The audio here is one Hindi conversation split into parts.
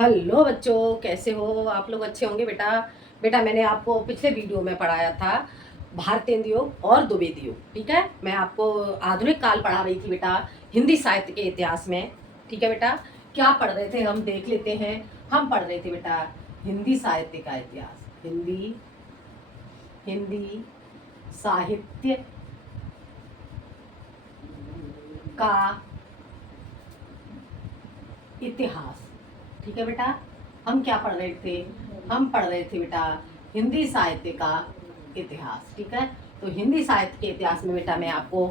हेलो बच्चों, कैसे हो आप लोग? अच्छे होंगे बेटा। बेटा मैंने आपको पिछले वीडियो में पढ़ाया था भारतेंदु युग और द्विवेदी युग। ठीक है, मैं आपको आधुनिक काल पढ़ा रही थी बेटा, हिंदी साहित्य के इतिहास में। ठीक है बेटा, क्या पढ़ रहे थे हम देख लेते हैं। हम पढ़ रहे थे बेटा हिंदी साहित्य का इतिहास। हिंदी हिंदी साहित्य का इतिहास। ठीक है बेटा, हम क्या पढ़ रहे थे? हम पढ़ रहे थे बेटा हिंदी साहित्य का इतिहास। ठीक है, तो हिंदी साहित्य के इतिहास में बेटा मैं आपको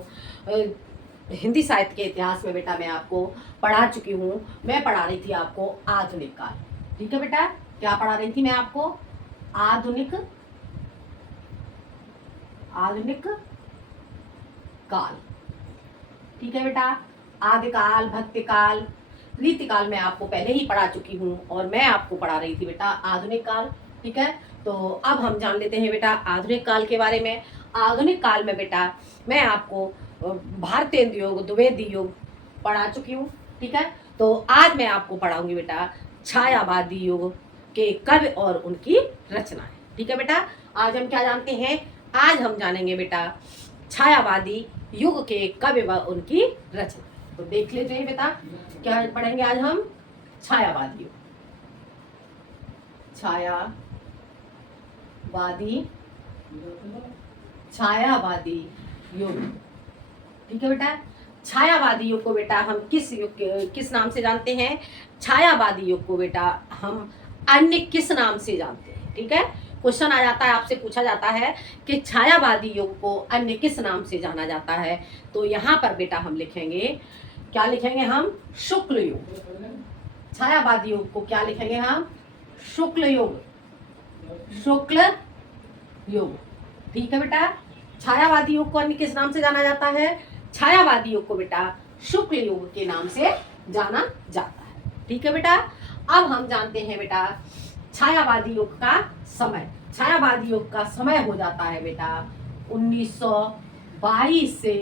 हिंदी साहित्य के इतिहास में बेटा मैं आपको पढ़ा चुकी हूँ। मैं पढ़ा रही थी आपको आधुनिक काल। ठीक है बेटा, क्या पढ़ा रही थी मैं आपको? आधुनिक आधुनिक काल। ठीक है बेटा, आदिकाल, भक्तिकाल, रीतिकाल मैं आपको पहले ही पढ़ा चुकी हूँ और मैं आपको पढ़ा रही थी बेटा आधुनिक काल। ठीक है, तो अब हम जान लेते हैं बेटा आधुनिक काल के बारे में। आधुनिक काल में बेटा मैं आपको भारतेंदु युग, द्विवेदी युग पढ़ा चुकी हूँ। ठीक है, तो आज मैं आपको पढ़ाऊंगी बेटा छायावादी युग के कवि और उनकी रचनाएं। ठीक है बेटा, आज हम क्या जानते हैं? आज हम जानेंगे बेटा छायावादी युग के कवि व उनकी रचना। तो देख लेते हैं बेटा, क्या पढ़ेंगे आज हम? छायावादी युग। छायावादी छायावादी युग। ठीक है बेटा, छायावादी युग को बेटा हम किस नाम से जानते हैं? छायावादी युग को बेटा हम अन्य किस नाम से जानते हैं? ठीक है, क्वेश्चन आ जाता है, आपसे पूछा जाता है कि छायावादी युग को अन्य किस नाम से जाना जाता है। तो यहाँ पर बेटा हम लिखेंगे, क्या लिखेंगे हम? शुक्ल युग। छायावादी युग को क्या लिखेंगे हम? शुक्ल युग। शुक्ल युग। ठीक है बेटा, छायावादी युग को अन्य किस नाम से जाना जाता है? छायावादी युग को बेटा शुक्ल युग के नाम से जाना जाता है। ठीक है बेटा, अब हम जानते हैं बेटा छायावादी युग का समय। छायावादी युग का समय हो जाता है बेटा 1922 से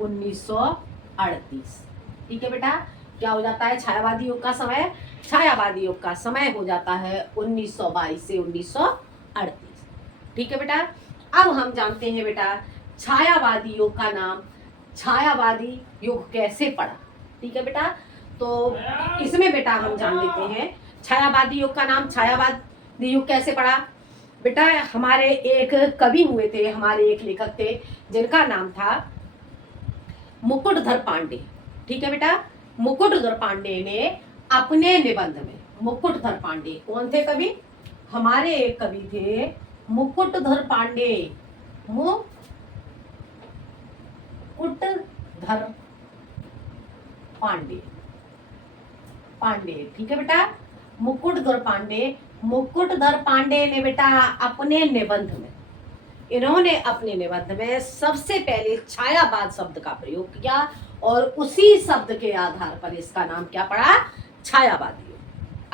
1938। ठीक है बेटा, क्या हो जाता है छायावादी युग का समय? छायावादी युग का समय हो जाता है 1922 से 1938। ठीक है बेटा, अब हम जानते हैं बेटा छायावादी युग का नाम छायावादी युग कैसे पड़ा। ठीक है बेटा, तो इसमें बेटा हम जान लेते हैं छायावादी युग का नाम छायावादी युग कैसे पड़ा। बेटा हमारे एक कवि हुए थे, हमारे एक लेखक थे जिनका नाम था मुकुटधर पांडे। ठीक है बेटा, मुकुटधर पांडे ने अपने निबंध में, मुकुटधर पांडे कौन थे कवि? हमारे एक कवि थे मुकुटधर पांडे। मुकुटधर पांडे पांडे ठीक है बेटा, मुकुटधर पांडे। मुकुटधर पांडे ने बेटा अपने निबंध में, इन्होंने अपने निबंध में सबसे पहले छायावाद शब्द का प्रयोग किया और उसी शब्द के आधार पर इसका नाम क्या पड़ा? छायावादी युग।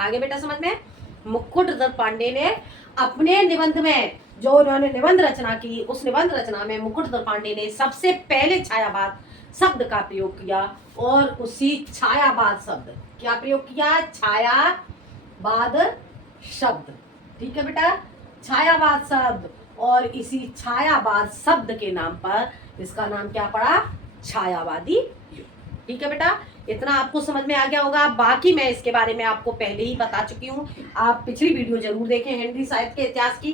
आगे बेटा समझ में, मुकुटधर पांडे ने अपने निबंध में, जो उन्होंने निबंध रचना की, उस निबंध रचना में मुकुटधर पांडे ने सबसे पहले छायावाद शब्द का प्रयोग किया और उसी छायावाद शब्द, क्या प्रयोग किया? छायावाद शब्द। ठीक है बेटा, छायावाद शब्द, और इसी छायावाद शब्द के नाम पर इसका नाम क्या पड़ा? छायावादी युग। ठीक है बेटा, इतना आपको समझ में आ गया होगा। बाकी मैं इसके बारे में आपको पहले ही बता चुकी हूँ, आप पिछली वीडियो जरूर देखें हिंदी साहित्य के इतिहास की,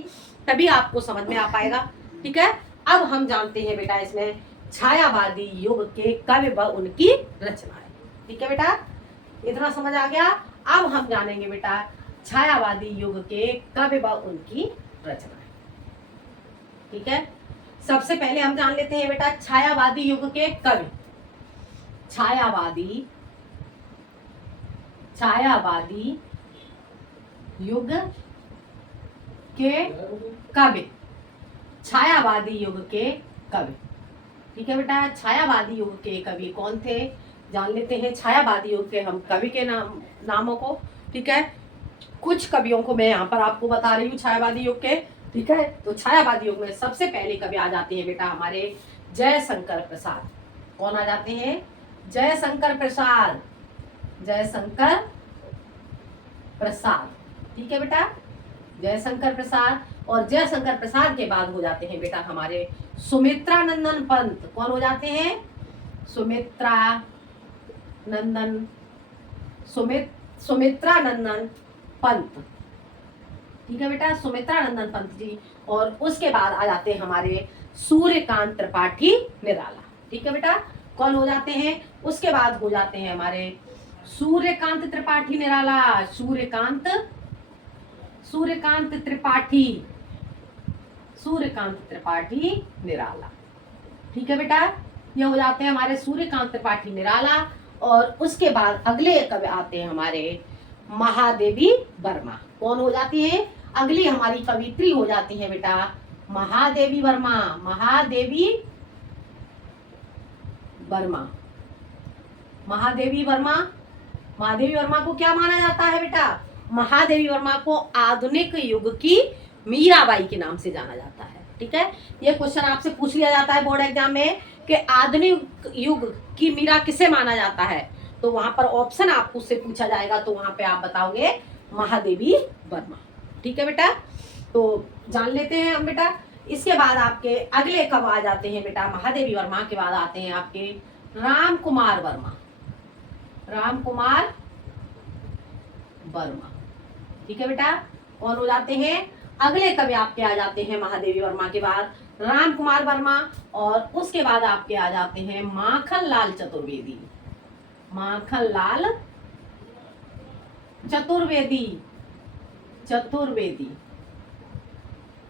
तभी आपको समझ में आ पाएगा। ठीक है, अब हम जानते हैं बेटा इसमें छायावादी युग के कवि व उनकी रचनाएं। ठीक है बेटा, इतना समझ आ गया। अब हम जानेंगे बेटा छायावादी युग के कवि व उनकी रचनाएं। ठीक है, सबसे पहले हम जान लेते हैं बेटा छायावादी युग के कवि। छायावादी छायावादी युग के कवि। छायावादी युग के कवि। ठीक है बेटा, छायावादी युग के कवि कौन थे? जान लेते हैं छायावादी युग के हम कवि के नामों को। ठीक है, कुछ कवियों को मैं यहाँ पर आपको बता रही हूँ छायावादी युग के। ठीक है, तो छायावादी युग में सबसे पहले कवि आ जाते हैं बेटा हमारे जयशंकर प्रसाद। कौन आ जाते हैं? जयशंकर प्रसाद। जयशंकर प्रसाद। ठीक है बेटा, जयशंकर प्रसाद। और जयशंकर प्रसाद के बाद हो जाते हैं बेटा हमारे सुमित्रा नंदन पंत। कौन हो जाते हैं? सुमित्रा नंदन सुमित्रा नंदन पंत। ठीक है बेटा, सुमित्रा नंदन पंत जी। और उसके बाद आ जाते हैं हमारे सूर्यकांत त्रिपाठी निराला। ठीक है बेटा, कौन हो जाते हैं? उसके बाद हो जाते हैं हमारे सूर्यकांत त्रिपाठी निराला। सूर्यकांत त्रिपाठी निराला। ठीक है बेटा, ये हो जाते हैं हमारे सूर्यकांत त्रिपाठी निराला। और उसके बाद अगले कवि आते हैं हमारे महादेवी वर्मा। कौन हो जाती है? अगली हमारी कवित्री हो जाती है बेटा महादेवी वर्मा। महादेवी वर्मा को क्या माना जाता है बेटा? महादेवी वर्मा को आधुनिक युग की मीराबाई के नाम से जाना जाता है। ठीक है, ये क्वेश्चन आपसे पूछ लिया जाता है बोर्ड एग्जाम में कि आधुनिक युग की मीरा किसे माना जाता है, तो वहां पर ऑप्शन आपको उससे पूछा जाएगा, तो वहां पे आप बताओगे महादेवी वर्मा। ठीक है बेटा, तो जान लेते हैं हम बेटा। इसके बाद आपके अगले कब आ जाते हैं बेटा? महादेवी वर्मा के बाद आते हैं आपके राम कुमार वर्मा। ठीक है बेटा, और हो जाते हैं अगले कवि आपके आ जाते हैं महादेवी वर्मा के बाद राम कुमार वर्मा। और उसके बाद आपके आ जाते हैं माखनलाल चतुर्वेदी।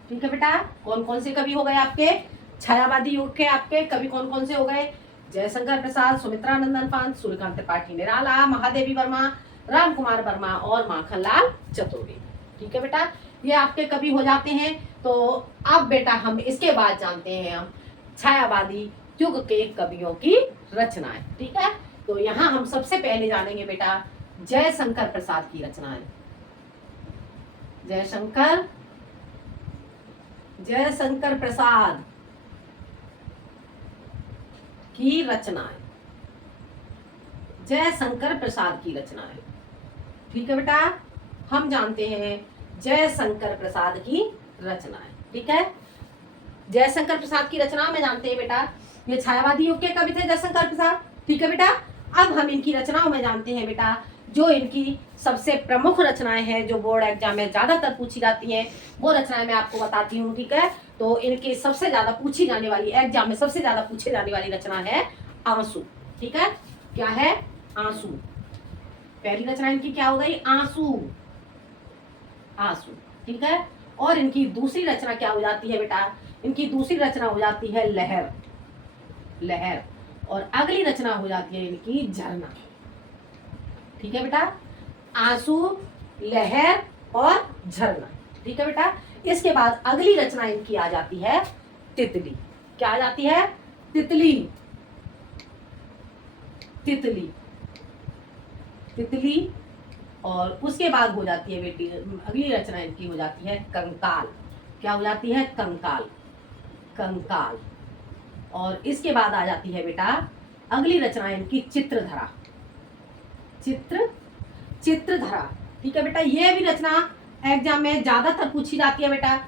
ठीक है बेटा, कौन कौन से कवि हो गए आपके? छायावादी युग के आपके कवि कौन कौन से हो गए? जयशंकर प्रसाद, सुमित्रा नंदन पंत, सूर्यकांत त्रिपाठी निराला, महादेवी वर्मा, राम कुमार वर्मा और माखनलाल चतुर्वेदी। ठीक है बेटा, ये आपके कवि हो जाते हैं। तो अब बेटा हम इसके बाद जानते हैं हम छायावादी युग के कवियों की रचनाएं। ठीक है, तो यहाँ हम सबसे पहले जानेंगे बेटा जयशंकर प्रसाद की रचनाएं। जयशंकर प्रसाद की रचनाएं। ठीक है बेटा, हम जानते हैं जयशंकर प्रसाद की रचनाएं। ठीक है, जयशंकर प्रसाद की रचना में जानते हैं बेटा ये छायावादी युग के कवि थे जयशंकर प्रसाद। ठीक है बेटा, अब हम इनकी रचनाओं में जानते हैं बेटा जो इनकी सबसे प्रमुख रचनाएं हैं जो बोर्ड एग्जाम में ज्यादातर पूछी जाती हैं, वो रचनाएं मैं आपको बताती हूँ। ठीक है, तो इनकी सबसे ज्यादा पूछी जाने वाली, एग्जाम में सबसे ज्यादा पूछे जाने वाली रचना है आंसू। ठीक है, क्या है? आंसू। पहली रचना इनकी क्या हो गई? आंसू। ठीक है, और इनकी दूसरी रचना क्या हो जाती है बेटा? इनकी दूसरी रचना हो जाती है लहर। और अगली रचना हो जाती है इनकी झरना। ठीक है बेटा, आंसू, लहर और झरना। ठीक है बेटा, इसके बाद अगली रचना इनकी आ जाती है तितली। क्या आ जाती है? तितली। और उसके बाद हो जाती है बेटी अगली रचना इनकी हो जाती है कंकाल। क्या हो जाती है? कंकाल। और इसके बाद आ जाती है बेटा अगली रचना इनकी चित्रधरा। ठीक है बेटा, ये भी रचना एग्जाम में ज्यादातर पूछी जाती है बेटा।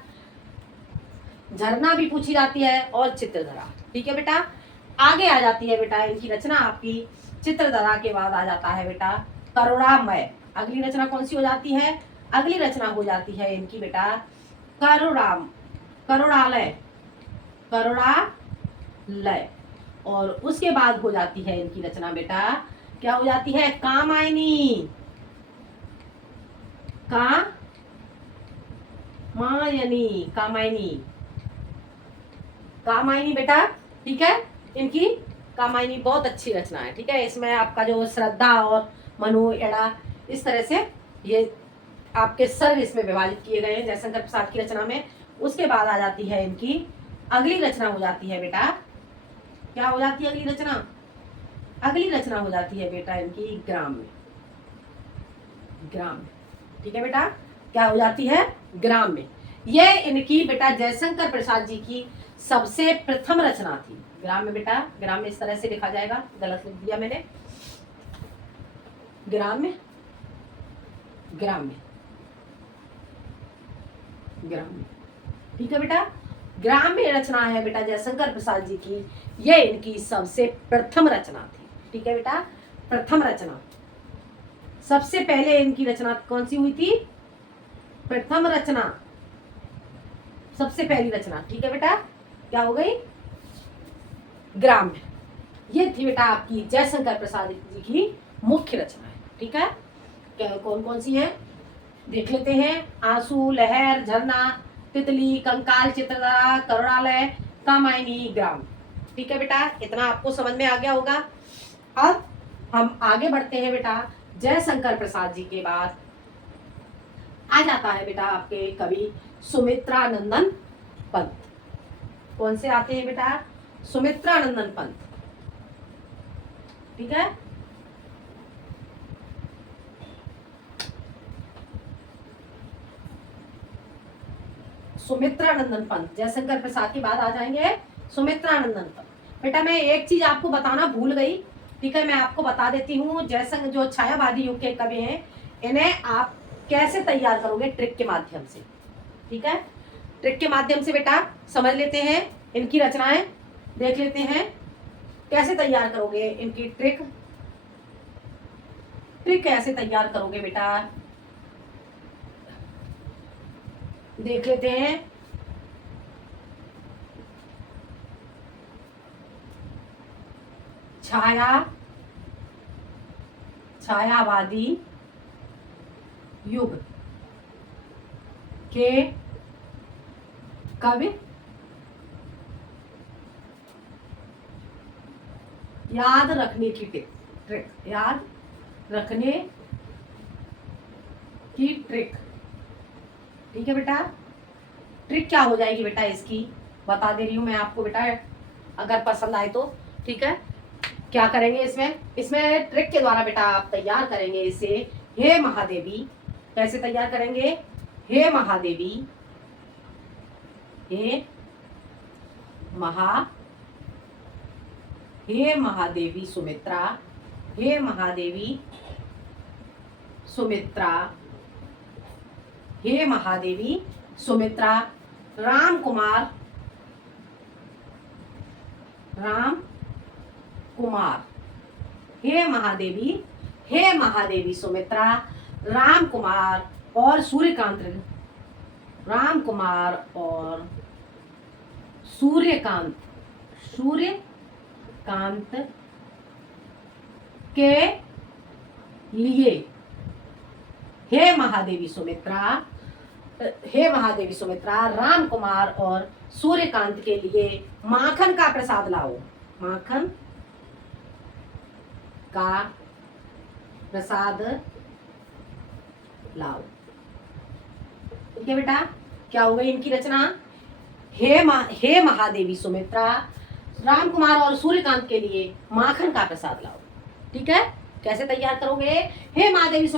झरना भी पूछी जाती है और चित्रधरा। ठीक है बेटा, आगे आ जाती है बेटा इनकी रचना आपकी चित्रधरा के बाद आ जाता है बेटा करुणामय। अगली रचना कौन सी हो जाती है? अगली रचना हो जाती है इनकी बेटा करुणालय। और उसके बाद हो जाती है इनकी रचना बेटा क्या हो जाती है? कामायनी बेटा। ठीक है, इनकी कामायनी बहुत अच्छी रचना है। ठीक है, इसमें आपका जो श्रद्धा और मनु एड़ा इस तरह से ये आपके सर्व इसमें विभाजित किए गए हैं जयशंकर प्रसाद की रचना में। उसके बाद आ जाती है इनकी अगली रचना हो जाती है बेटा, क्या हो जाती है अगली रचना? अगली रचना हो जाती है बेटा इनकी ग्राम। ठीक है बेटा, क्या हो जाती है? ग्राम में। ये इनकी बेटा जयशंकर प्रसाद जी की सबसे प्रथम रचना थी। ग्राम में बेटा, ग्राम में इस तरह से लिखा जाएगा, गलत लिख दिया मैंने। ग्राम में ग्राम्य, ग्राम्य। ठीक है बेटा, ग्राम्य रचना है बेटा जयशंकर प्रसाद जी की, यह इनकी सबसे प्रथम रचना थी। ठीक है बेटा, प्रथम रचना, सबसे पहले इनकी रचना कौन सी हुई थी? प्रथम रचना, सबसे पहली रचना। ठीक है बेटा, क्या हो गई? ग्राम्य। ये थी बेटा आपकी जयशंकर प्रसाद जी की मुख्य रचना है। ठीक है, क्या कौन कौन सी है देख लेते हैं। आंसू, लहर, झरना, तितली, कंकाल, चित्रधारा, करुणालय, कामायनी, ग्राम। ठीक है बेटा, इतना आपको समझ में आ गया होगा। अब हम आगे बढ़ते हैं बेटा। जयशंकर प्रसाद जी के बाद आ जाता है बेटा आपके कवि सुमित्रानंदन पंत। कौन से आते हैं बेटा? सुमित्रानंदन पंत। ठीक है, सुमित्रानंदन पंत, जयशंकर प्रसाद के बाद आ जाएंगे सुमित्रानंदन पंत। बेटा मैं एक चीज आपको बताना भूल गई। ठीक है, मैं आपको बता देती हूँ। जयशंकर जो छायावादी युग के कवि हैं, इन्हें आप कैसे तैयार करोगे? ट्रिक के माध्यम से। ठीक है, ट्रिक के माध्यम से बेटा समझ लेते हैं, इनकी रचनाएं देख लेते हैं, कैसे तैयार करोगे इनकी ट्रिक। ट्रिक कैसे तैयार करोगे बेटा, देख लेते हैं। छायावादी युग के कवि याद रखने की ट्रिक, याद रखने की ट्रिक। ठीक है बेटा, ट्रिक क्या हो जाएगी बेटा इसकी, बता दे रही हूं मैं आपको बेटा, अगर पसंद आए तो। ठीक है, क्या करेंगे इसमें ट्रिक के द्वारा बेटा आप तैयार करेंगे इसे। हे महादेवी, कैसे तैयार करेंगे? हे महादेवी, हे महादेवी सुमित्रा, हे महादेवी सुमित्रा, हे महादेवी सुमित्रा, राम कुमार, हे महादेवी सुमित्रा, राम कुमार और सूर्यकांत, राम कुमार और सूर्यकांत के लिए। हे महादेवी सुमित्रा, राम कुमार और सूर्यकांत के लिए माखन का प्रसाद लाओ, माखन का प्रसाद लाओ। ठीक है बेटा, क्या हो गई इनकी रचना? हे महादेवी सुमित्रा, राम कुमार और सूर्यकांत के लिए माखन का प्रसाद लाओ। ठीक है, कैसे तैयार करोगे? हे महादेवी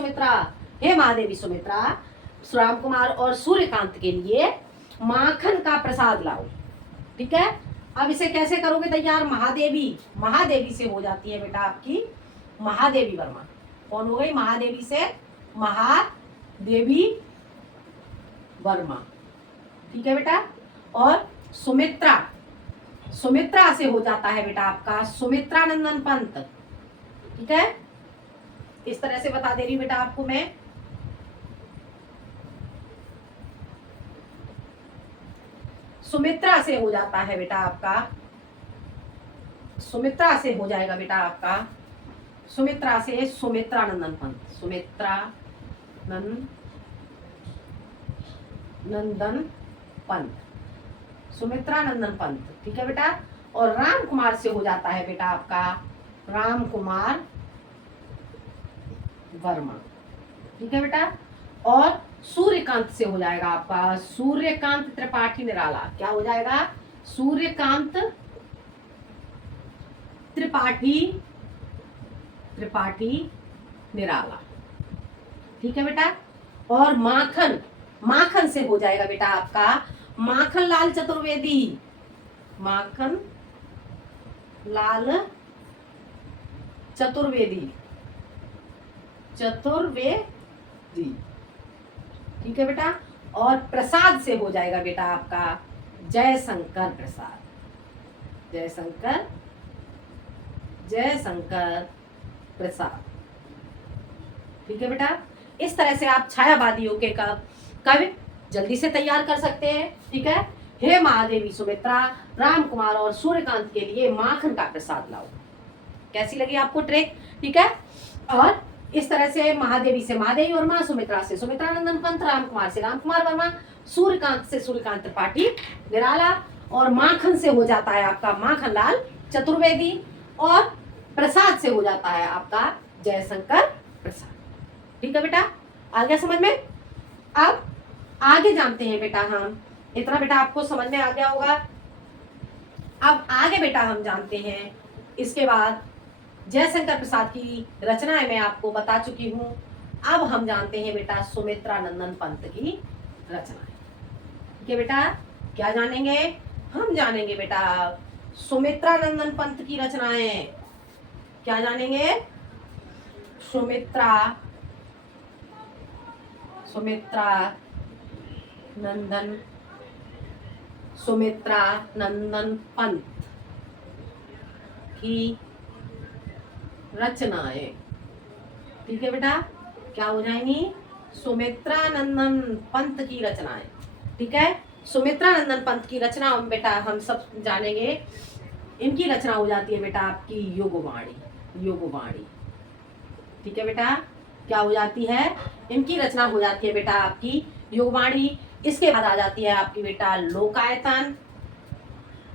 सुमित्रा, राम कुमार और सूर्यकांत के लिए माखन का प्रसाद लाओ। ठीक है, अब इसे कैसे करोगे तैयार? महादेवी से हो जाती है बेटा आपकी महादेवी वर्मा। कौन हो गई? महादेवी से महादेवी वर्मा। ठीक है बेटा, और सुमित्रा से हो जाता है बेटा आपका सुमित्रानंदन पंत। ठीक है, इस तरह से बता दे रही हूं बेटा आपको मैं। सुमित्रा से हो जाता है बेटा आपका, सुमित्रा से हो जाएगा बेटा आपका, सुमित्रा से सुमित्रानंदन पंत, सुमित्रानंदन पंत। ठीक है बेटा, और राम कुमार से हो जाता है बेटा आपका राम कुमार वर्मा। ठीक है बेटा, और सूर्यकांत से हो जाएगा आपका सूर्यकांत त्रिपाठी निराला। क्या हो जाएगा? सूर्यकांत त्रिपाठी निराला। ठीक है बेटा, और माखन से हो जाएगा बेटा आपका माखन लाल चतुर्वेदी, माखन लाल चतुर्वेदी, जी, ठीक है बेटा। और प्रसाद से हो जाएगा बेटा आपका जयशंकर प्रसाद, जयशंकर, जयशंकर प्रसाद, ठीक है बेटा। इस तरह से आप छायावादियों के कवि जल्दी से तैयार कर सकते हैं, ठीक है। हे महादेवी सुमित्रा, राम कुमार और सूर्यकांत के लिए माखन का प्रसाद लाओ। कैसी लगी आपको ट्रिक, ठीक है। और इस तरह से महादेवी से महादेवी वर्मा, सुमित्रा से सुमित्रा नंदन पंत, राम कुमार से राम कुमार वर्मा, सूर्यकांत से सूर्यकांत त्रिपाठी निराला, और माखन से हो जाता है आपका माखन लाल चतुर्वेदी, और प्रसाद से हो जाता है आपका जयशंकर प्रसाद, ठीक है बेटा। आ गया समझ में। अब आगे जानते हैं बेटा हम, इतना बेटा आपको समझ में आ गया होगा। अब आगे बेटा हम जानते हैं, इसके बाद जयशंकर प्रसाद की रचनाएं मैं आपको बता चुकी हूं। अब हम जानते हैं बेटा सुमित्रा नंदन पंत की रचनाएं, ठीक है बेटा। क्या जानेंगे, हम जानेंगे बेटा सुमित्रा नंदन पंत की रचनाएं। क्या जानेंगे, सुमित्रा, सुमित्रा नंदन, सुमित्रा नंदन पंत की रचनाएं, ठीक है बेटा। क्या हो जाएंगी, सुमित्रा नंदन पंत की रचनाएं, ठीक है। सुमित्रा नंदन पंत की रचना बेटा हम सब जानेंगे। इनकी रचना हो जाती है बेटा आपकी योगवाणी, योगवाणी, ठीक है बेटा। क्या हो जाती है, इनकी रचना हो जाती है बेटा आपकी योगवाणी। इसके बाद आ जाती है आपकी बेटा लोकायतन,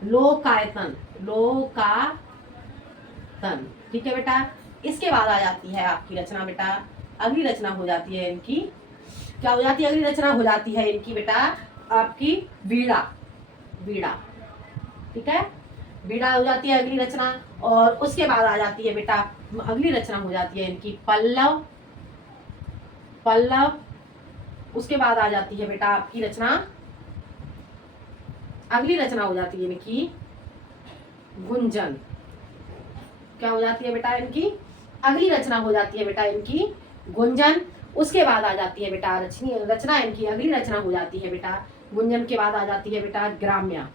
लोकायतन, लोकायतन, ठीक है बेटा। इसके बाद आ जाती है आपकी रचना बेटा, अगली रचना हो जाती है इनकी, क्या हो जाती है, अगली रचना हो जाती है इनकी बेटा आपकी वीणा, वीणा, ठीक है। वीणा हो जाती है अगली रचना। और उसके बाद आ जाती है बेटा अगली रचना हो जाती है इनकी पल्लव, पल्लव। उसके बाद आ जाती है बेटा आपकी रचना, अगली रचना हो जाती है इनकी गुंजन। क्या हो जाती है बेटा इनकी, अगली रचना हो जाती है बेटा इनकी गुंजन। उसके बाद आ जाती है बेटा रचना इनकी, अगली रचना हो जाती है बेटा गुंजन के बाद आ जाती है बेटा ग्राम्या,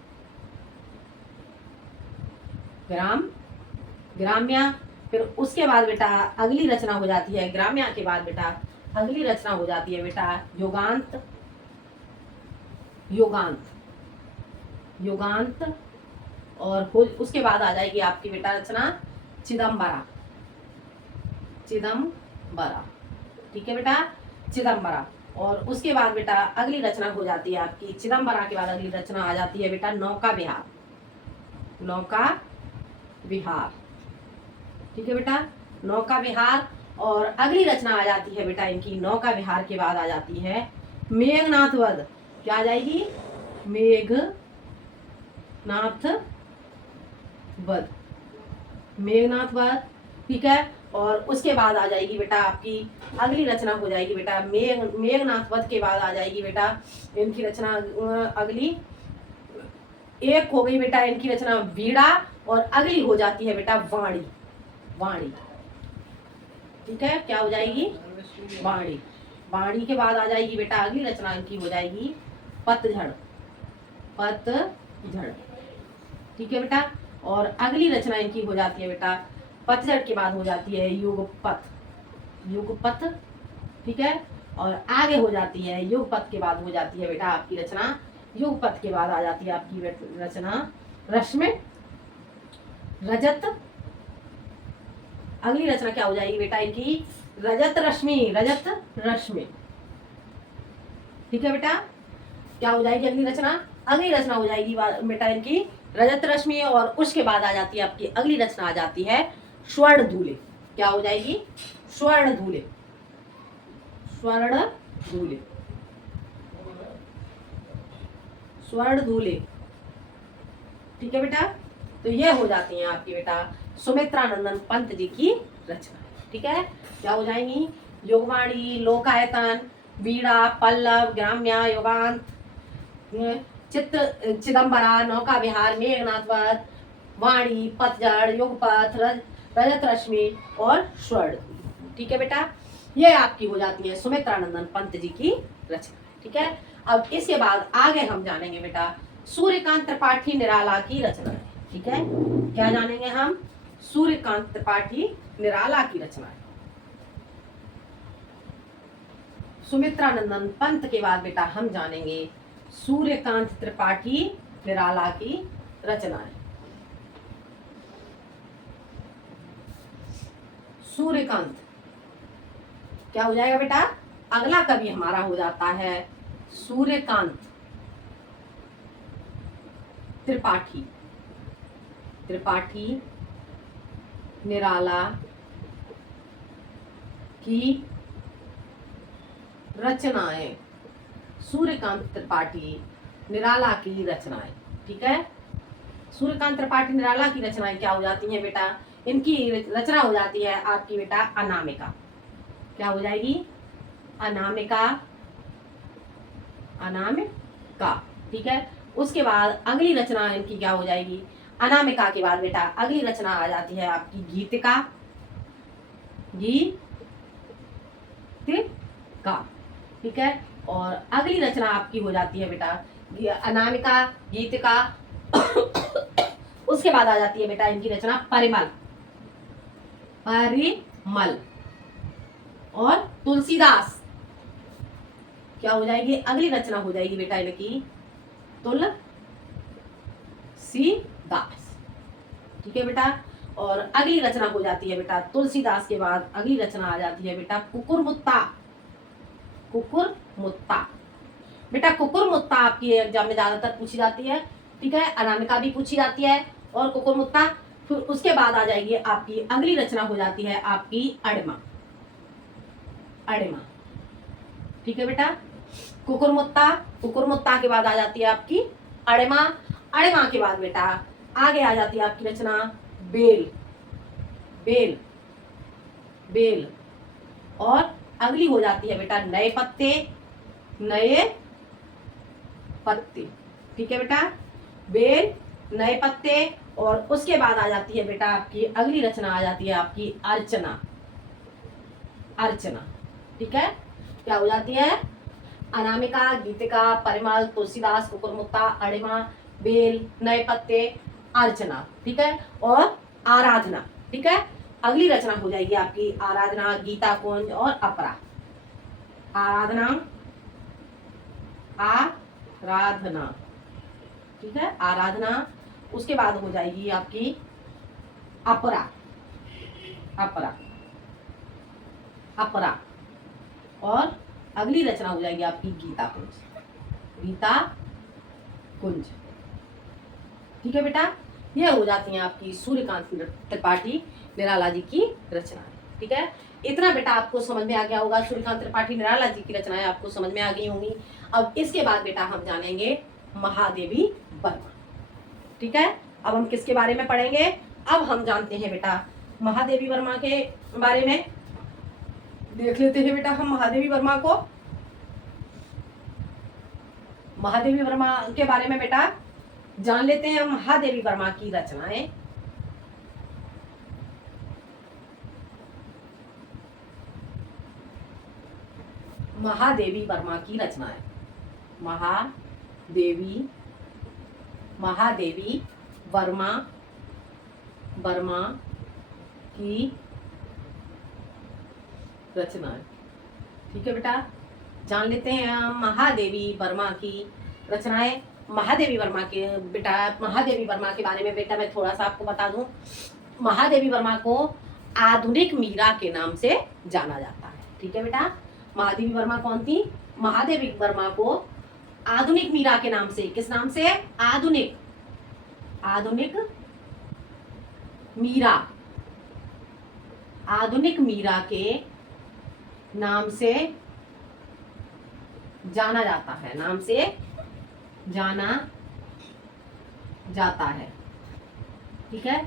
ग्राम्या। फिर उसके बाद बेटा अगली रचना हो जाती है ग्राम्या के बाद बेटा अगली रचना हो जाती है बेटा योगांत, योगांत, योगांत। और उसके बाद आ जाएगी आपकी बेटा रचना चिदम्बरा, चिदम्बरा, ठीक है बेटा, चिदम्बरा। और उसके बाद बेटा अगली रचना हो जाती है आपकी चिदम्बरा के बाद अगली रचना आ जाती है बेटा नौका विहार, नौका विहार, ठीक है बेटा, नौका विहार। और अगली रचना आ जाती है बेटा इनकी नौका विहार के बाद आ जाती है मेघनाथ वध। क्या आ जाएगी, मेघनाथ वध, मेघनाथ वध, ठीक है। और उसके बाद आ जाएगी बेटा आपकी अगली रचना हो जाएगी बेटा मेघनाथ वध के बाद आ जाएगी बेटा इनकी रचना अगली एक हो गई बेटा इनकी रचना वीणा। और अगली हो जाती है बेटा वाणी, वाणी, ठीक है। क्या हो जाएगी, वाणी। वाणी के बाद आ जाएगी बेटा अगली रचना इनकी हो जाएगी पतझड़, पतझड़, ठीक है बेटा। और अगली रचना इनकी हो जाती है बेटा पतझड़ के बाद हो जाती है युगपथ, युगपथ, ठीक है। और आगे हो जाती है युगपथ के बाद हो जाती है बेटा आपकी रचना युगपथ के बाद आ जाती है आपकी रचना रश्मि, रजत। अगली रचना क्या हो जाएगी बेटा इनकी रजत रश्मि, रजत रश्मि, ठीक है बेटा। क्या हो जाएगी अगली रचना, अगली रचना हो जाएगी बेटा इनकी रजत रश्मि। और उसके बाद आ जाती है आपकी अगली रचना आ जाती है स्वर्ण धूले। क्या हो जाएगी, स्वर्ण धूले, स्वर्ण धूले, स्वर्ण धूले, ठीक है बेटा। तो ये हो जाती हैं आपकी बेटा सुमित्रा नंदन पंत जी की रचना, ठीक है। क्या हो जाएंगी, योगवाणी, लोकायतन, वीणा, पल्लव, ग्राम्या, योगांत, चित्र चिदम्बरा, नौका विहार, मेघनाथ वध, वाणी, पतझड़, युगपथ, रजत रश्मि और स्वर्ण, ठीक है बेटा। ये आपकी हो जाती है सुमित्रानंदन पंत जी की रचना। ठीक है, अब इसके बाद आगे हम जानेंगे बेटा सूर्यकांत त्रिपाठी निराला की रचना। ठीक है, क्या जानेंगे हम? सूर्यकांत त्रिपाठी निराला की रचना। सुमित्रानंदन पंत के बाद बेटा हम जानेंगे सूर्यकांत त्रिपाठी निराला की रचनाएं। सूर्यकांत क्या हो जाएगा बेटा? अगला कवि हमारा हो जाता है सूर्यकांत त्रिपाठी। त्रिपाठी निराला की रचनाएं। सूर्यकांत त्रिपाठी निराला की रचनाएं। ठीक है, सूर्यकांत त्रिपाठी निराला की रचनाएं क्या हो जाती हैं बेटा? इनकी रचना हो जाती है आपकी बेटा अनामिका। क्या हो जाएगी? अनामिका। अनामिका। ठीक है, उसके बाद अगली रचना इनकी क्या हो जाएगी? अनामिका के बाद बेटा अगली रचना आ जाती है आपकी गीतिका। गीतिका। ठीक है, और अगली रचना आपकी हो जाती है बेटा अनामिका, गीतिका। उसके बाद आ जाती है बेटा इनकी रचना परिमल। परिमल और तुलसीदास। क्या हो जाएगी? अगली रचना हो जाएगी बेटा इनकी तुलसीदास। ठीक है बेटा, और अगली रचना हो जाती है बेटा तुलसीदास के बाद अगली रचना आ जाती है बेटा कुकुरमुत्ता। कुकुरमुत्ता बेटा, कुकुरमुत्ता आपकी एग्जाम में ज्यादातर पूछी जाती है। ठीक है, अनामिका भी पूछी जाती है और कुकुरमुत्ता। फिर उसके बाद आ जाएगी आपकी अगली रचना हो जाती है आपकी अड़मा। अड़मा। ठीक है बेटा, कुकुरमुत्ता, कुकुरमुत्ता के बाद आ जाती है आपकी अड़मा। अड़मा के बाद बेटा आगे आ जाती है आपकी रचना बेल। बेल। बेल और अगली हो जाती है बेटा नए पत्ते। नए पत्ते। ठीक है बेटा, बेल, नए पत्ते, और उसके बाद आ जाती है बेटा आपकी अगली रचना आ जाती है आपकी अर्चना। अर्चना। ठीक है, क्या हो जाती है? अनामिका, गीतिका, परिमल, तुलसीदास, कुकुरमुत्ता, अड़िमा, बेल, नए पत्ते, अर्चना। ठीक है, और आराधना। ठीक है, अगली रचना हो जाएगी आपकी आराधना, गीता कुंज और अपरा। आराधना। आराधना। ठीक है, आराधना। उसके बाद हो जाएगी आपकी अपरा। अपरा। अपरा और अगली रचना हो जाएगी आपकी गीता कुंज। गीता कुंज। ठीक है बेटा, ये हो जाती हैं आपकी सूर्यकांत त्रिपाठी निराला जी की रचनाएं। ठीक है, इतना बेटा आपको समझ में आ गया होगा। सूर्यकांत त्रिपाठी निराला जी की रचनाएं आपको समझ में आ गई होंगी। अब इसके बाद बेटा हम जानेंगे महादेवी वर्मा। ठीक है, अब हम किसके बारे में पढ़ेंगे? अब हम जानते हैं बेटा महादेवी वर्मा के बारे में। देख लेते हैं बेटा हम महादेवी वर्मा को। महादेवी वर्मा के बारे में बेटा जान लेते हैं महादेवी वर्मा की रचनाएं। महादेवी वर्मा की रचनाएं। महादेवी महादेवी वर्मा वर्मा की रचनाएं। ठीक है बेटा, जान लेते हैं हम महादेवी वर्मा की रचनाएं। महादेवी वर्मा के बेटा महादेवी वर्मा के बारे में बेटा मैं थोड़ा सा आपको बता दूं। महादेवी वर्मा को आधुनिक मीरा के नाम से जाना जाता है। ठीक है बेटा, महादेवी वर्मा कौन थी? महादेवी वर्मा को आधुनिक मीरा के नाम से, किस नाम से? आधुनिक। आधुनिक मीरा। आधुनिक मीरा के नाम से जाना जाता है। नाम से जाना जाता है। ठीक है,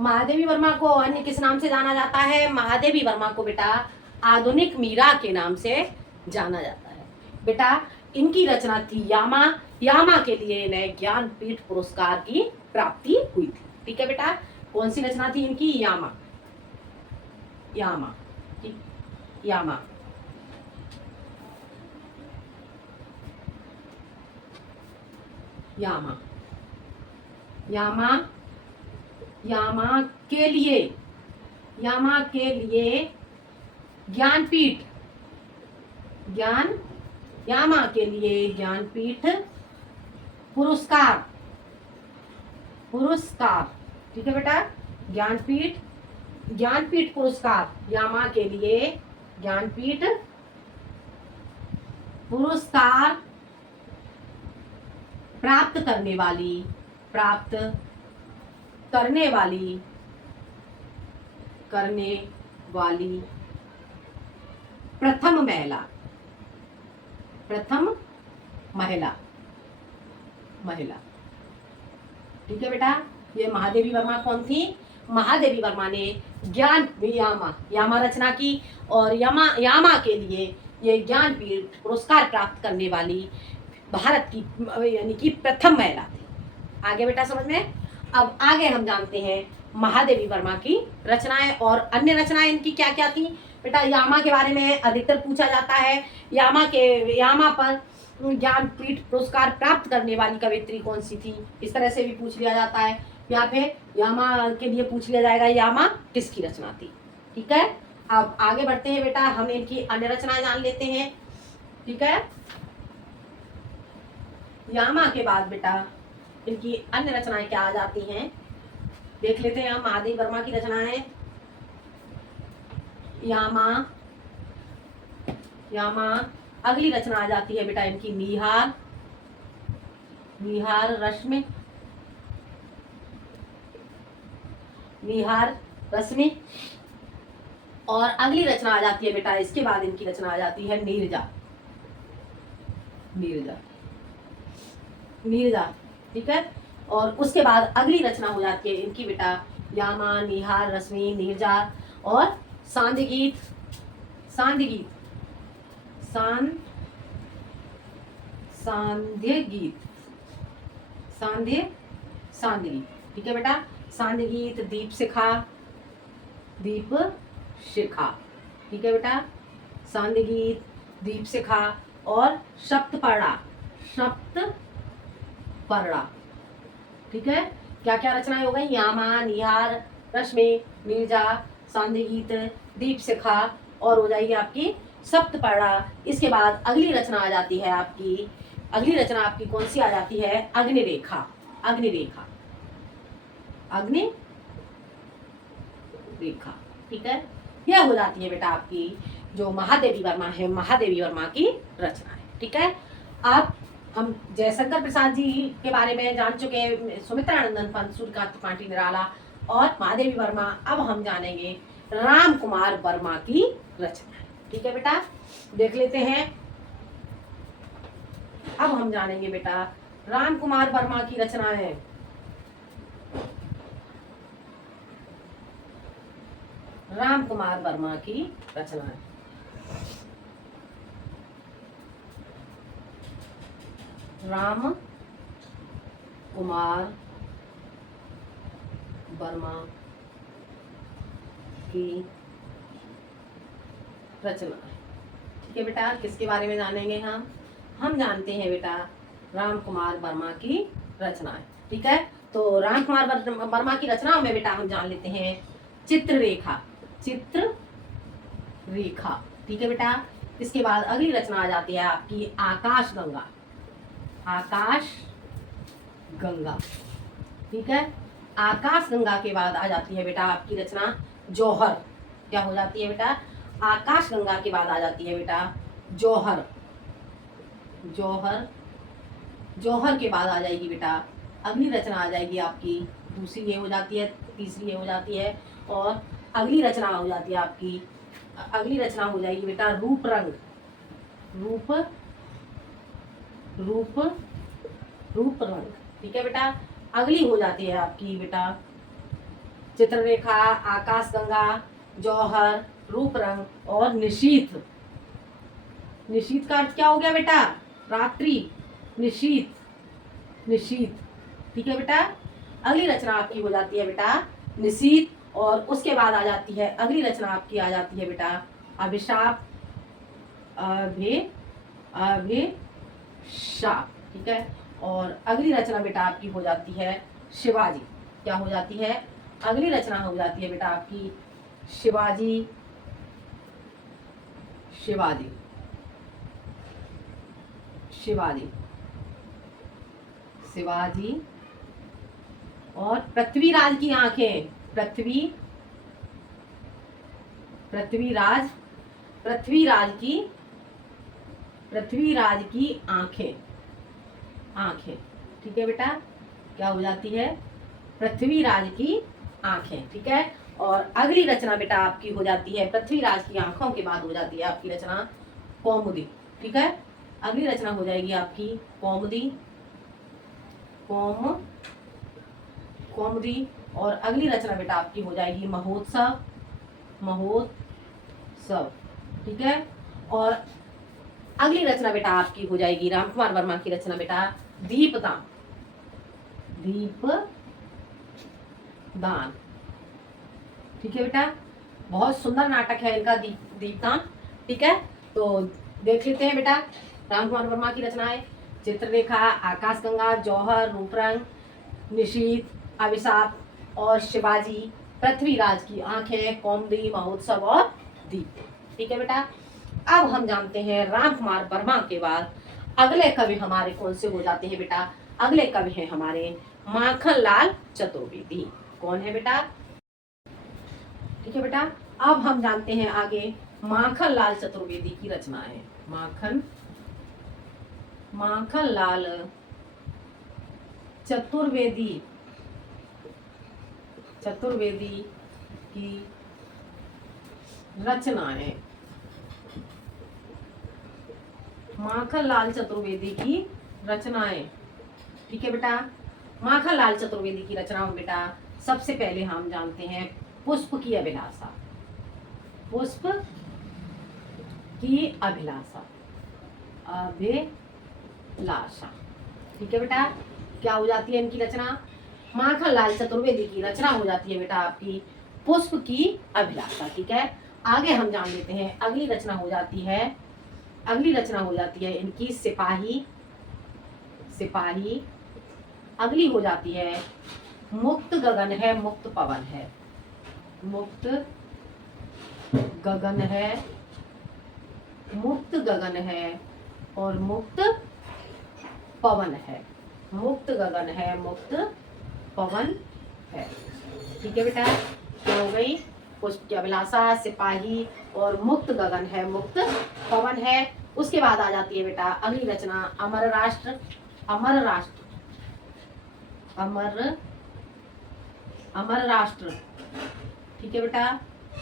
महादेवी वर्मा को अन्य किस नाम से जाना जाता है? महादेवी वर्मा को बेटा आधुनिक मीरा के नाम से जाना जाता है। बेटा इनकी रचना थी यामा। यामा के लिए इन्हें ज्ञानपीठ पुरस्कार की प्राप्ति हुई थी। ठीक है बेटा, कौन सी रचना थी इनकी? यामा। यामा, ठीक, यामा, यामा, यामा, यामा के लिए, यामा के लिए ज्ञानपीठ, ज्ञान, यामा के लिए ज्ञानपीठ पुरस्कार, पुरस्कार, ठीक है बेटा, ज्ञानपीठ, ज्ञानपीठ पुरस्कार, यामा के लिए ज्ञानपीठ पुरस्कार प्राप्त करने वाली, प्राप्त करने वाली, करने वाली प्रथम महिला, प्रथम महिला, महिला, ठीक है बेटा। ये महादेवी वर्मा कौन थी? महादेवी वर्मा ने ज्ञान यामा, यामा रचना की और यामा के लिए ये ज्ञानपीठ पुरस्कार प्राप्त करने वाली भारत की यानी कि प्रथम महिला थी। आगे बेटा समझ में। अब आगे हम जानते हैं महादेवी वर्मा की रचनाएं और अन्य रचनाएं इनकी क्या क्या थी। बेटा यामा के बारे में अधिकतर पूछा जाता है। यामा पर ज्ञानपीठ पुरस्कार प्राप्त करने वाली कवयित्री कौन सी थी, इस तरह से भी पूछ लिया जाता है। या फिर यामा के लिए पूछ लिया जाएगा यामा किसकी रचना थी। ठीक है, अब आगे बढ़ते हैं बेटा, हम इनकी अन्य रचनाएं जान लेते हैं। ठीक है, यामा के बाद बेटा इनकी अन्य रचनाएं क्या आ जाती हैं, देख लेते हैं हम। महादेवी वर्मा की रचनाएं, यामा, यामा अगली रचना आ जाती है बेटा इनकी निहार, निहार रश्मि, निहार रश्मि। और अगली रचना आ जाती है बेटा, इसके बाद इनकी रचना आ जाती है नीरजा, नीरजा, नीरजा। ठीक है, और उसके बाद अगली रचना हो जाती है इनकी बेटा यामा, निहार रश्मि, नीरजा और सांध्य गीत, सांध्य गीत, सांध्य गीत, सांध्य, सांध्य गीत। ठीक है बेटा, सांध्य गीत, दीप शिखा, दीप शिखा। ठीक है बेटा, सांध्य गीत, दीप शिखा और सप्तपर्णा, सप्तपर्णा। ठीक है, क्या क्या रचनाएं हो गई? यामा, निहार रश्मि, नीरजा, सांध्य गीत, दीप शिखा और हो जाएगी आपकी सप्तपर्णा। इसके बाद अगली रचना आ जाती है आपकी, अगली रचना आपकी कौन सी आ जाती है? अग्निरेखा, अग्निरेखा, अग्नि रेखा। ठीक है, यह हो जाती है बेटा आपकी जो महादेवी वर्मा है, महादेवी वर्मा की रचना है। ठीक है, अब हम जयशंकर प्रसाद जी के बारे में जान चुके हैं, सुमित्रानंदन पंत, सूर्यकांत त्रिपाठी निराला और महादेवी वर्मा। अब हम जानेंगे राम कुमार वर्मा की रचना। ठीक है बेटा, देख लेते हैं। अब हम जानेंगे बेटा राम कुमार वर्मा की रचनाएं। राम कुमार वर्मा की रचनाएं, राम कुमार वर्मा की रचना। ठीक है बेटा, किसके बारे में जानेंगे हम? हम जानते हैं बेटा राम कुमार वर्मा की रचनाएं। ठीक है, तो राम कुमार वर्मा की रचनाओं में बेटा हम जान लेते हैं चित्ररेखा, चित्ररेखा। ठीक है बेटा, इसके बाद अगली रचना आ जाती है आपकी आकाश गंगा, आकाश गंगा। ठीक है, आकाश गंगा के बाद आ जाती है बेटा आपकी रचना जौहर। क्या हो जाती है बेटा? आकाश गंगा के बाद आ जाती है बेटा जौहर, जौहर, जौहर के बाद आ जाएगी बेटा अगली रचना आ जाएगी आपकी, दूसरी ये हो जाती है, तीसरी ये हो जाती है और अगली रचना हो जाती है आपकी, अगली रचना हो जाएगी बेटा रूप रंग, रूप, रूप, रूप रंग। ठीक है बेटा, अगली हो जाती है आपकी बेटा चित्ररेखा, आकाश गंगा, जौहर, रूप रंग और निशीथ। निशीथ का अर्थ क्या हो गया बेटा? रात्रि, निशीथ, निशीथ। ठीक है बेटा, अगली रचना आपकी हो जाती है बेटा निशीथ और उसके बाद आ जाती है अगली रचना आपकी आ जाती है बेटा अभिशाप, अभिशाप, ठीक है। और अगली रचना बेटा आपकी हो जाती है शिवाजी। क्या हो जाती है? अगली रचना हो जाती है बेटा आपकी शिवाजी, शिवाजी, शिवाजी, शिवाजी। और पृथ्वीराज की आंखें, पृथ्वीराज, पृथ्वीराज की आंखें, आंखें, ठीक है बेटा। क्या हो जाती है? पृथ्वीराज की आंखें, ठीक है। और अगली रचना बेटा आपकी हो जाती है पृथ्वीराज की आंखों के बाद हो जाती है आपकी रचना कौमुदी, ठीक है। अगली रचना हो जाएगी आपकी कौमुदी, कौमुदी। और अगली रचना बेटा आपकी हो जाएगी महोत्सव, महोत्सव, ठीक है। और अगली रचना बेटा आपकी हो जाएगी रामकुमार वर्मा की रचना बेटा दीपदान, दीपदान, ठीक है बेटा। बहुत सुंदर नाटक है इनका दीपदान, ठीक है। तो देख लेते हैं बेटा रामकुमार वर्मा की रचनाएं। चित्रलेखा, आकाशगंगा, जौहर, रूपरंग, निशीथ, अभिशाप और शिवाजी, पृथ्वीराज की आंखें, कौमुदी, महोत्सव और दीप, ठीक है बेटा। अब हम जानते हैं रामकुमार वर्मा के बाद अगले कवि हमारे कौन से हो जाते हैं बेटा? अगले कवि हैं हमारे माखनलाल चतुर्वेदी। कौन है बेटा? ठीक है बेटा। अब हम जानते हैं आगे माखनलाल चतुर्वेदी की रचनाएं। माखनलाल चतुर्वेदी की रचनाएं, माखनलाल चतुर्वेदी की रचनाएं, ठीक है बेटा। माखनलाल चतुर्वेदी की रचनाओं में बेटा सबसे पहले हम जानते हैं पुष्प की अभिलाषा, पुष्प की अभिलाषा, अभिलाषा, ठीक है बेटा। क्या हो जाती है इनकी रचना? माखनलाल चतुर्वेदी की रचना हो जाती है बेटा आपकी पुष्प की अभिलाषा, ठीक है। आगे हम जान लेते हैं अगली रचना हो जाती है, अगली रचना हो जाती है इनकी सिपाही, सिपाही। अगली हो जाती है मुक्त गगन है, मुक्त पवन है, मुक्त गगन है, मुक्त गगन है और मुक्त पवन है, मुक्त गगन है, मुक्त पवन है, ठीक है बेटा। क्या हो गई? पुष्प की अभिलाषा, सिपाही और मुक्त गगन है, मुक्त पवन है। उसके बाद आ जाती है बेटा अगली रचना अमर राष्ट्र, अमर राष्ट्र, अमर राष्ट्र, ठीक है बेटा,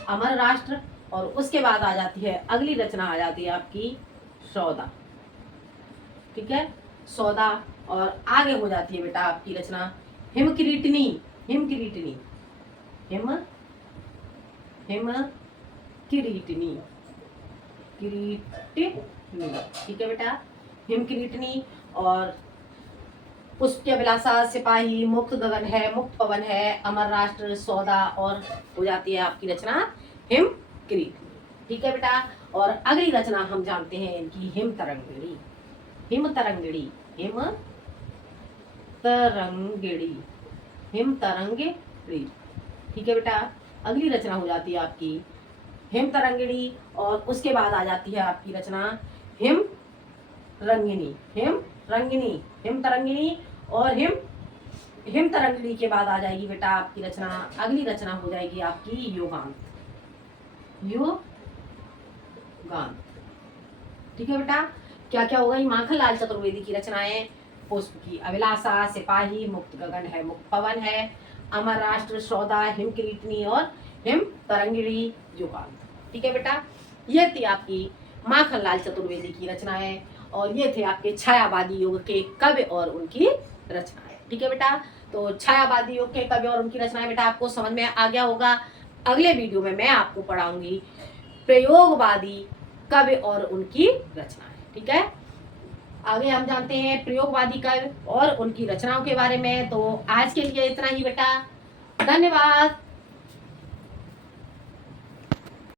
अमर राष्ट्र। और उसके बाद आ जाती है अगली रचना आ जाती है आपकी सौदा, ठीक है, सौदा। और आगे हो जाती है बेटा आपकी रचना हिमकिरीटनी, हिमकिरीटनी, हिमकिरीटनी, किरीटनी, ठीक है बेटा, हिमकिरीटनी। और पुष्प की अभिलाषा, सिपाही, मुक्त गगन है, मुक्त पवन है, अमर राष्ट्र, सौदा और हो जाती है आपकी रचना हिमकिरीटनी, ठीक है बेटा। और अगली रचना हम जानते हैं इनकी हिमतरंगिणी, हिमतरंगिणी, हिमतरंगिणी, हिमतरंगिणी, ठीक है बेटा। अगली रचना हो जाती है आपकी हिमतरंगिणी। और उसके बाद आ जाती है आपकी रचना हिमरंगिनी, हिमरंगिनी, हिमतरंगिणी और हिमतरंगिणी के बाद आ जाएगी बेटा आपकी रचना, अगली रचना हो जाएगी आपकी योगांत, योगांत, ठीक है बेटा। क्या क्या हो गई? माखनलाल चतुर्वेदी की रचनाएं पुष्प की अभिलाषा, सिपाही, मुक्त गगन है, मुक्त पवन है, अमर राष्ट्र, सौदा, हिमकिरीटनी और हिमतरंगिणी, योगांत, ठीक है बेटा। ये थी आपकी माखनलाल चतुर्वेदी की रचनाएं और ये थे आपके छायावादी युग के कवि और उनकी रचनाएं, ठीक है बेटा। तो छायावादी युग के कवि और उनकी रचनाएं बेटा आपको समझ में आ गया होगा। अगले वीडियो में मैं आपको पढ़ाऊंगी प्रयोगवादी कवि और उनकी रचनाएं, ठीक है। आगे हम जानते हैं प्रयोगवादी कवि और उनकी रचनाओं के बारे में। तो आज के लिए इतना ही बेटा, धन्यवाद।